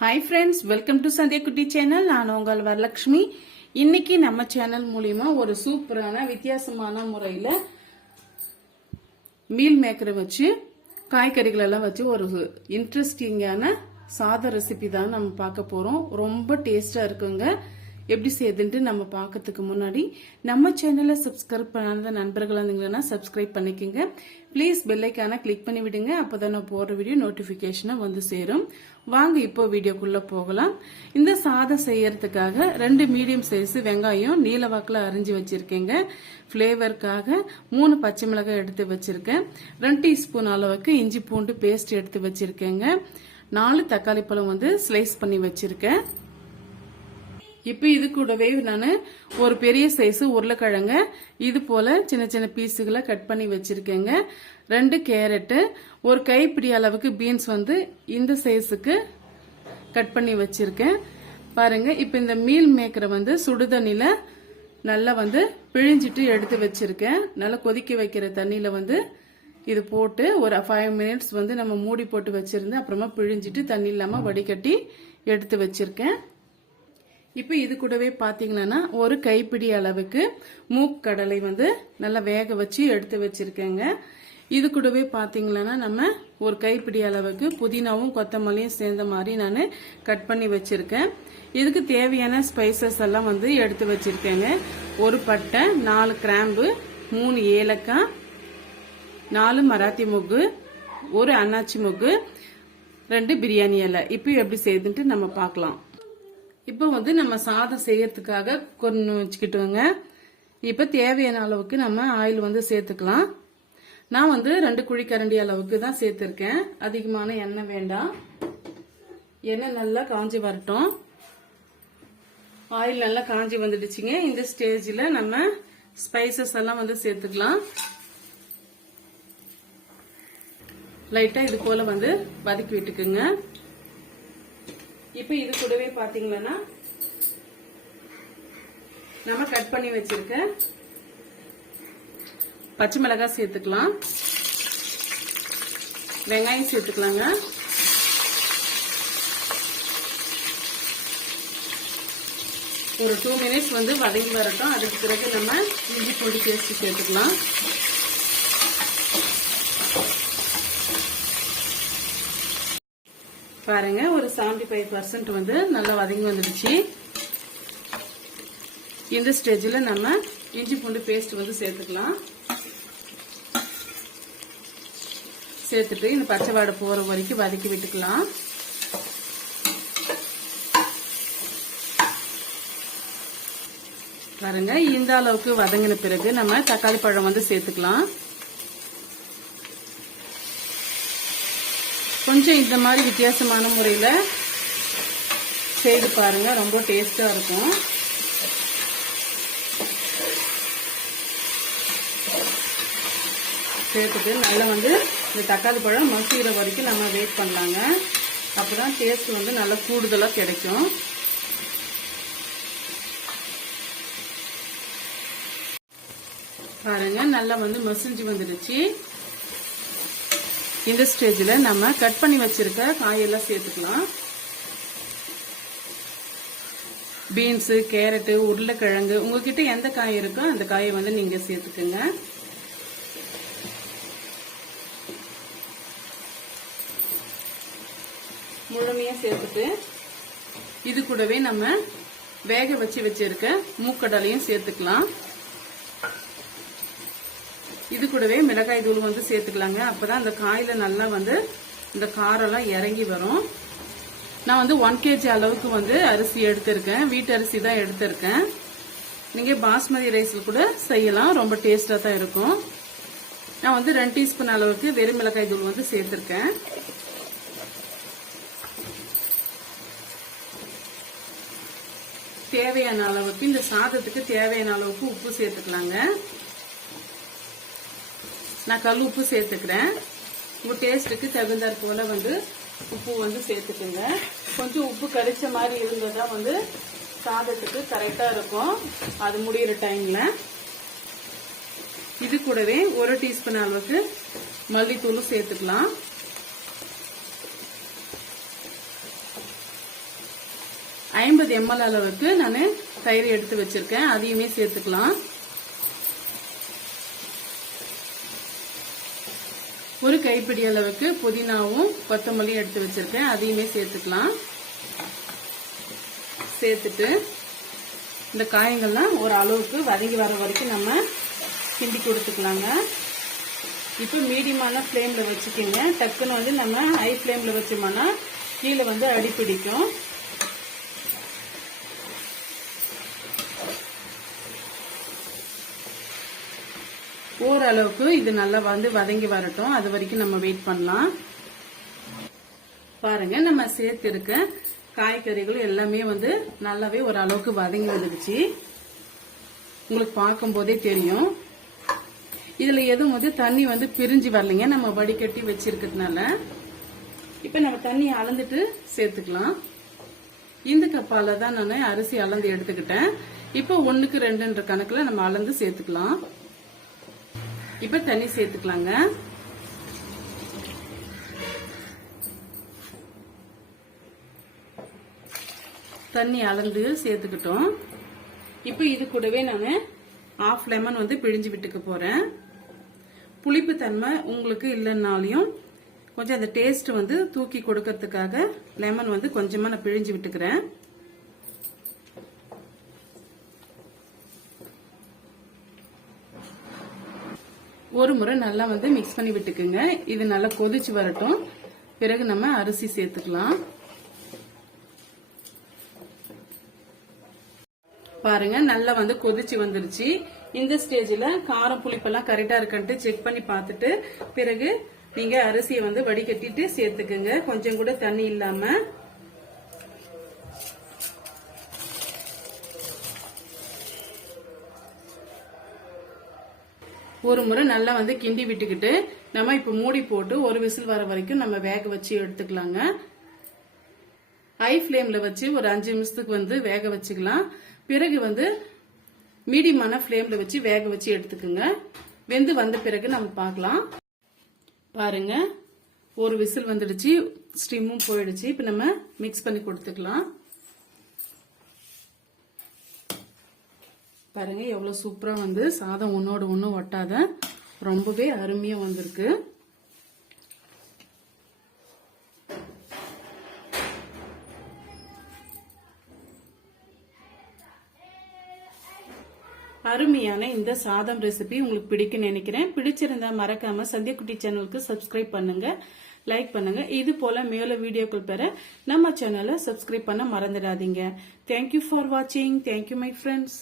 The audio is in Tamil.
Hi friends welcome to Sandhya குட்டி சேனல் நான் உங்கள் வரலட்சுமி இன்னைக்கு நம்ம சேனல் மூலியமா ஒரு சூப்பரான வித்தியாசமான முறையில் மீல் மேக்கரை வச்சு காய்கறிகள் எல்லாம் வச்சு ஒரு இன்ட்ரெஸ்டிங்கான சாத ரெசிபி தான் நம்ம பார்க்க போகிறோம் ரொம்ப டேஸ்டாக இருக்குங்க. எப்படி செய்யுதுன்ட்டு நம்ம பார்க்கறதுக்கு முன்னாடி நம்ம சேனலை சப்ஸ்கிரைப் பண்ணாத நண்பர்களாக இருந்தீங்கன்னா சப்ஸ்கிரைப் பண்ணிக்கோங்க. ப்ளீஸ் பெல்லைக்கான கிளிக் பண்ணி விடுங்க அப்போ தான் நான் போடுற வீடியோ நோட்டிஃபிகேஷனாக வந்து சேரும். வாங்க இப்போ வீடியோக்குள்ள போகலாம். இந்த சாதம் செய்யறதுக்காக ரெண்டு மீடியம் சைஸ் வெங்காயம் நீல வாக்கில் அரிஞ்சு வச்சிருக்கேங்க. ஃப்ளேவருக்காக மூணு பச்சை மிளகாய் எடுத்து வச்சிருக்கேன். ரெண்டு டீஸ்பூன் அளவுக்கு இஞ்சி பூண்டு பேஸ்ட் எடுத்து வச்சிருக்கேங்க. நாலு தக்காளி பழம் வந்து ஸ்லைஸ் பண்ணி வச்சிருக்கேன். இப்போ இது கூடவே நான் ஒரு பெரிய சைஸ் உருளைக்கிழங்க. இது போல சின்ன சின்ன பீஸுகளை கட் பண்ணி வச்சிருக்கேங்க. ரெண்டு கேரட்டு ஒரு கைப்பிடி அளவுக்கு பீன்ஸ் வந்து இந்த சைஸுக்கு கட் பண்ணி வச்சிருக்கேன். பாருங்க இப்போ இந்த மீல் மேக்கரை வந்து சுடுதண்ணில நல்லா வந்து பிழிஞ்சிட்டு எடுத்து வச்சிருக்கேன். நல்லா கொதிக்க வைக்கிற தண்ணியில வந்து இது போட்டு ஒரு ஃபைவ் மினிட்ஸ் வந்து நம்ம மூடி போட்டு வச்சிருந்து அப்புறமா பிழிஞ்சிட்டு தண்ணி இல்லாம வடிகட்டி எடுத்து வச்சிருக்கேன். இப்போ இது கூடவே பார்த்தீங்கன்னா ஒரு கைப்பிடி அளவுக்கு மூக்கடலை வந்து நல்லா வேக வச்சு எடுத்து வச்சிருக்கேங்க. இது கூடவே பார்த்தீங்கன்னா நம்ம ஒரு கைப்பிடி அளவுக்கு புதினாவும் கொத்தமல்லியும் சேர்ந்த மாதிரி நான் கட் பண்ணி வச்சிருக்கேன். இதுக்கு தேவையான ஸ்பைசஸ் எல்லாம் வந்து எடுத்து வச்சிருக்கேங்க. ஒரு பட்டை நாலு கிராம்பு மூணு ஏலக்காய் நாலு மராத்தி மொக்கு ஒரு அன்னாச்சி மொக்கு ரெண்டு பிரியாணி இலை. இப்போ எப்படி செய்யுதுன்ட்டு நம்ம பார்க்கலாம் இப்போ வந்து நம்ம சாதம் செய்யறதுக்காக கொண்டு வச்சுக்கிட்டோங்க. இப்போ தேவையான அளவுக்கு நம்ம ஆயில் வந்து சேர்த்துக்கலாம். நான் வந்து ரெண்டு குழிக்கரண்டி அளவுக்கு தான் சேர்த்துருக்கேன். அதிகமான எண்ணெய் வேண்டாம். எண்ணெய் நல்லா காஞ்சி வரட்டும். ஆயில் நல்லா காஞ்சி வந்துடுச்சுங்க. இந்த ஸ்டேஜில் நம்ம ஸ்பைசஸ் எல்லாம் வந்து சேர்த்துக்கலாம். லைட்டாக இது போல் வந்து வதக்கி விட்டுக்குங்க. இப்போ இது கூடவே பார்த்தீங்கன்னா நம்ம கட் பண்ணி வச்சிருக்க பச்சை மிளகாய் சேர்த்துக்கலாம். வெங்காயம் சேர்த்துக்கலாங்க. ஒரு டூ மினிட்ஸ் வந்து வதங்கி வரட்டும். அதுக்கு பிறகு நம்ம இஞ்சி பூண்டு பேஸ்ட் சேர்த்துக்கலாம். பாருங்க ஒரு செவன்டி ஃபைவ் பர்சன்ட் வந்து நல்லா வதங்கி வந்துடுச்சு. இந்த ஸ்டேஜில் நம்ம இஞ்சி பூண்டு பேஸ்ட் வந்து சேர்த்துக்கலாம். சேர்த்துட்டு இந்த பச்சை வாடை போகிற வரைக்கும் வதக்கி விட்டுக்கலாம். பாருங்க இந்த அளவுக்கு வதங்கின பிறகு நம்ம தக்காளி பழம் வந்து சேர்த்துக்கலாம். கொஞ்சம் இந்த மாதிரி வித்தியாசமான முறையில் செய்து பாருங்க ரொம்ப டேஸ்டாக இருக்கும். சேர்த்துட்டு நல்லா வந்து இந்த தக்காளி பழம் மசிகிற வரைக்கும் நம்ம வெயிட் பண்ணலாங்க. அப்போ தான் டேஸ்ட் வந்து நல்லா கூடுதலாக கிடைக்கும். பாருங்க நல்லா வந்து மசிஞ்சு வந்துடுச்சு. இந்த ஸ்டேஜில் நம்ம கட் பண்ணி வச்சிருக்க காயெல்லாம் சேர்த்துக்கலாம். பீன்ஸு கேரட்டு உருளைக்கிழங்கு உங்ககிட்ட எந்த காய் இருக்கோ அந்த காயை வந்து நீங்கள் சேர்த்துக்குங்க. முழுமையா சேர்த்துட்டு இது கூடவே நம்ம வேக வச்சு வச்சிருக்க மூக்கடலையும் சேர்த்துக்கலாம். இது கூடவே மிளகாய் தூள் வந்து சேர்த்துக்கலாங்க. அப்பதான் அந்த காயில நல்லா வந்து இந்த காரெல்லாம் இறங்கி வரும். நான் வந்து ஒன் கேஜி அளவுக்கு வந்து அரிசி எடுத்திருக்கேன். வீட்டு அரிசி தான் எடுத்திருக்கேன். நீங்க பாஸ்மதி ரைஸ்ல கூட செய்யலாம். ரொம்ப டேஸ்டா தான் இருக்கும். நான் வந்து ரெண்டு டீஸ்பூன் அளவுக்கு வெறும் மிளகாய் தூள் வந்து சேர்த்திருக்கேன். தேவையான அளவுக்கு இந்த சாதத்துக்கு தேவையான அளவுக்கு உப்பு சேர்த்துக்கலாங்க. நான் கல் உப்பு சேர்த்துக்கிறேன். உங்கள் டேஸ்ட்டுக்கு தகுந்தாற் போல் வந்து உப்பு வந்து சேர்த்துக்குங்க. கொஞ்சம் உப்பு கரிச்ச மாதிரி இருந்ததா வந்து சாதத்துக்கு கரெக்டாக இருக்கும். அது முடிகிற டைமில் இது கூடவே ஒரு டீஸ்பூன் அளவுக்கு மல்லித்தூளும் சேர்த்துக்கலாம். ஐம்பது எம்எல் அளவுக்கு நான் தயிர் எடுத்து வச்சிருக்கேன். அதையுமே சேர்த்துக்கலாம். ஒரு கைப்பிடி அளவுக்கு புதினாவும் கொத்தமல்லியும் எடுத்து வச்சிருக்கேன். அதையுமே சேர்த்துக்கலாம். சேர்த்துட்டு இந்த காயங்கள்லாம் ஒரு அளவுக்கு வதங்கி வர வரைக்கும் நம்ம கிண்டி கொடுத்துக்கலாங்க. இப்போ மீடியமான ஃப்ளேமில் வச்சுக்கோங்க. டக்குன்னு வந்து நம்ம ஹை ஃப்ளேமில் வச்சோம்னா கீழே வந்து அடி பிடிக்கும் ஓரளவுக்கு இது நல்லா வந்து வதங்கி வரட்டும். அது வரைக்கும் நம்ம வெயிட் பண்ணலாம். பாருங்க நம்ம சேர்த்திருக்க காய்கறிகள் எல்லாமே வந்து நல்லாவே ஒரு அளவுக்கு வதங்கி வந்துடுச்சு. உங்களுக்கு பார்க்கும் போதே தெரியும். இதுல எதுவும் வந்து தண்ணி வந்து பிரிஞ்சு வரலைங்க. நம்ம வடிகட்டி வச்சிருக்கிறதுனால. இப்ப நம்ம தண்ணி அளந்துட்டு சேர்த்துக்கலாம். இந்த கப்பால தான் நான் அரிசி அளந்து எடுத்துக்கிட்டேன். இப்போ ஒன்றுக்கு ரெண்டுன்ற கணக்கில் நம்ம அளந்து சேர்த்துக்கலாம். இப்ப தண்ணி சேர்த்துக்கலாங்க. தண்ணி அளந்து சேர்த்துக்கிட்டோம். இப்போ இது கூடவே நான் ஆஃப் லெமன் வந்து பிழிஞ்சு விட்டுக்க போறேன். புளிப்பு தன்மை உங்களுக்கு இல்லைன்னாலையும் கொஞ்சம் அந்த டேஸ்ட் வந்து தூக்கி கொடுக்கறதுக்காக லெமன் வந்து கொஞ்சமா நான் பிழிஞ்சு விட்டுக்கிறேன். ஒரு முறை நல்லா வந்து மிக்ஸ் பண்ணி விட்டுக்குங்க. இது நல்லா கொதிச்சு வரட்டும். பிறகு நம்ம அரிசி சேர்த்துக்கலாம். பாருங்க நல்லா வந்து கொதிச்சு வந்துருச்சு. இந்த ஸ்டேஜில் காரம் புளிப்பெல்லாம் கரெக்டாக இருக்கான்ட்டு செக் பண்ணி பார்த்துட்டு பிறகு நீங்கள் அரிசியை வந்து வடிகட்டிட்டு சேர்த்துக்குங்க. கொஞ்சம் கூட தண்ணி இல்லாமல் ஒரு முறை நல்லா வந்து கிண்டி விட்டுக்கிட்டு நம்ம இப்ப மூடி போட்டு ஒரு விசில் வர வரைக்கும் நம்ம வேக வச்சு எடுத்துக்கலாங்க. ஹை ஃப்ளேம்ல வச்சு ஒரு அஞ்சு நிமிஷத்துக்கு வந்து வேக வச்சுக்கலாம். பிறகு வந்து மீடியமான ஃப்ளேம்ல வச்சு வேக வச்சு எடுத்துக்கோங்க. வெந்து வந்த பிறகு நம்ம பார்க்கலாம். பாருங்க ஒரு விசில் வந்துடுச்சு ஸ்டீமும் போயிடுச்சு. இப்ப நம்ம மிக்ஸ் பண்ணி கொடுத்துக்கலாம். பாருங்க எவ்வளவு சூப்பரா வந்து சாதம் ஒன்னோட ஒண்ணு ஒட்டாத ரொம்பவே அருமையா வந்திருக்கு. அருமையான இந்த சாதம் ரெசிபி உங்களுக்கு பிடிக்கும் நினைக்கிறேன். பிடிச்சிருந்தா மறக்காம சந்தியக்குட்டி சேனலுக்கு சப்ஸ்கிரைப் பண்ணுங்க லைக் பண்ணுங்க. இது போல மேலும் வீடியோக்கள் பெற நம்ம சேனலை சப்ஸ்கிரைப் பண்ண மறந்துடாதீங்க. தேங்க்யூ ஃபார் வாட்சிங் தேங்க்யூ மை ஃப்ரெண்ட்ஸ்